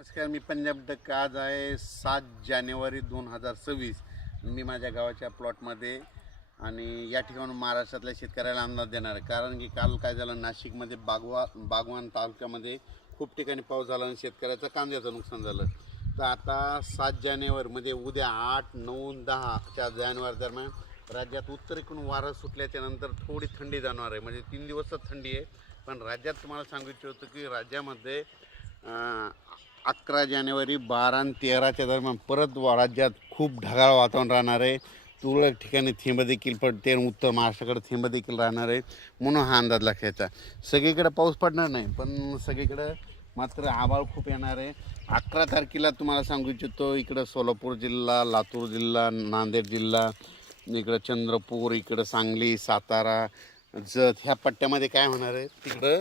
नमस्कार, मी पंजाब डक. आज आहे 7 जानेवारी 2026. मी माझ्या गावाच्या प्लॉटमध्ये आणि या ठिकाणून महाराष्ट्रातल्या शेतकऱ्याला अंदाज देणार आहे. कारण की काल काय झालं, नाशिकमध्ये बागवान तालुक्यामध्ये खूप ठिकाणी पाऊस झाला आणि शेतकऱ्याचं कांद्याचं नुकसान झालं. तर आता 7 जानेवारी म्हणजे उद्या 8, 9, 10 जानेवारी दरम्यान राज्यात उत्तरेकडून वारं सुटल्याच्या नंतर थोडी थंडी जाणवणार आहे. म्हणजे 3 दिवस थंडी आहे. पण राज्यात तुम्हाला सांगू इच्छितो की राज्यामध्ये 11 जानेवारी 12 आणि 13च्या दरम्यान परत राज्यात खूप ढगाळ वातावरण राहणार आहे. तुरळक ठिकाणी थेंब देखील पडते आणि उत्तर महाराष्ट्राकडे थेंब देखील राहणार आहे. म्हणून हा अंदाज लक्षात. सगळीकडे पाऊस पडणार नाही, पण सगळीकडे मात्र आभाळ खूप येणार आहे. 11 तारखेला तुम्हाला सांगू इच्छितो, इकडं सोलापूर जिल्हा, लातूर जिल्हा, नांदेड जिल्हा, इकडं चंद्रपूर, इकडं सांगली, सातारा, जत ह्या पट्ट्यामध्ये काय होणार आहे, तिकडं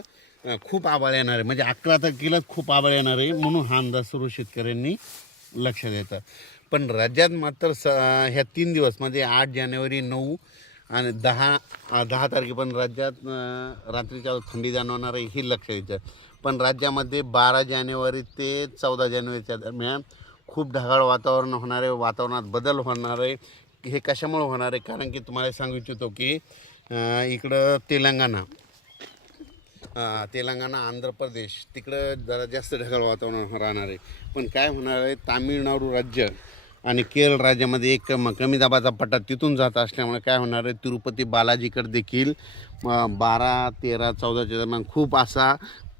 खूप आभाळ येणार आहे. म्हणजे 11 तारखेलाच खूप आभाळ येणार आहे. म्हणून हा अंदाज सर्व शेतकऱ्यांनी लक्षात येतं. पण राज्यात मात्र ह्या 3 दिवस म्हणजे 8 जानेवारी, 9 आणि 10 तारखेपर्यंत राज्यात रात्रीच्या थंडी जाणवणार आहे, ही लक्षात येतं. पण राज्यामध्ये 12 जानेवारी ते 14 जानेवारीच्या दरम्यान खूप ढगाळ वातावरण होणार आहे. वातावरणात बदल होणार आहे. हे कशामुळे होणार आहे? कारण की तुम्हाला सांगू इच्छितो की इकडं तेलंगणा, आंध्र प्रदेश तिकडं जरा जास्त ढगाळ वातावरण राहणार आहे. पण काय होणार आहे, तामिळनाडू राज्य आणि केरळ राज्यामध्ये एक कमी दाबाचा पट्टा तिथून जात असल्यामुळे काय होणार आहे, तिरुपती बालाजीकडे देखील 12, 13, 14च्या दरम्यान खूप असा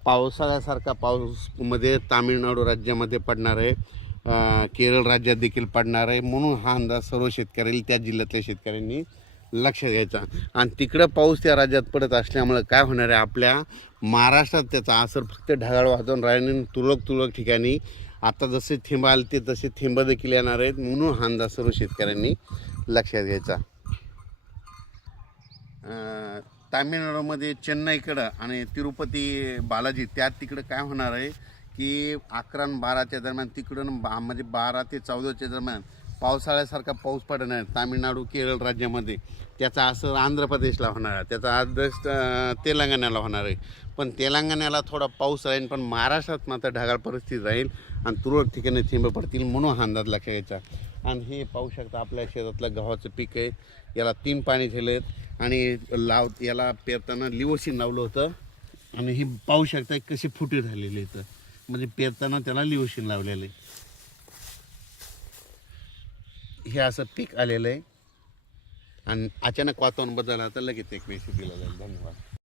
पावसाळ्यासारखा पाऊसमध्ये तामिळनाडू राज्यामध्ये पडणार आहे. केरळ राज्यात देखील पडणार आहे. म्हणून हा अंदाज सर्व शेतकऱ्यांनी, त्या जिल्ह्यातल्या शेतकऱ्यांनी लक्षात घ्यायचा. आणि तिकडं पाऊस त्या राज्यात पडत असल्यामुळं काय होणार आहे, आपल्या महाराष्ट्रात त्याचा असर फक्त ढगाळ वातावरण राहणे. तुरळक ठिकाणी आता जसे थेंब आले ते तसे थेंब देखील येणार आहेत. म्हणून हा अंदाज सर्व शेतकऱ्यांनी लक्षात घ्यायचा. तामिळनाडूमध्ये चेन्नईकडं आणि तिरुपती बालाजी त्यात तिकडं काय होणार आहे की 11 आणि 12च्या दरम्यान तिकडून म्हणजे 12 ते 14च्या दरम्यान पावसाळ्यासारखा पाऊस पडणार आहे तामिळनाडू, केरळ राज्यामध्ये. त्याचा असर आंध्र प्रदेशला होणार आहे, त्याचा आदर्श तेलंगणाला होणार आहे. पण तेलंगणाला थोडा पाऊस राहील, पण महाराष्ट्रात मात्र ढगाळ परिस्थिती राहील आणि तुरळक ठिकाणी थेंब पडतील. म्हणून हा अंदाज लक्षात घ्यायचा. आणि हे पाहू शकता, आपल्या शेतातलं गव्हाचं पीक आहे. याला 3 पाणी दिलेत आणि याला पेरताना लिवोसिन लावलं होतं. आणि ही पाहू शकता कशी फुटे झालेली आहेत, म्हणजे पेरताना त्याला लिवोसिन लावलेलं आहे. हे असं पीक आलेलं आहे आणि अचानक वातावरण बदललं तर लगेच एक मेसेज दिला जाईल. धन्यवाद.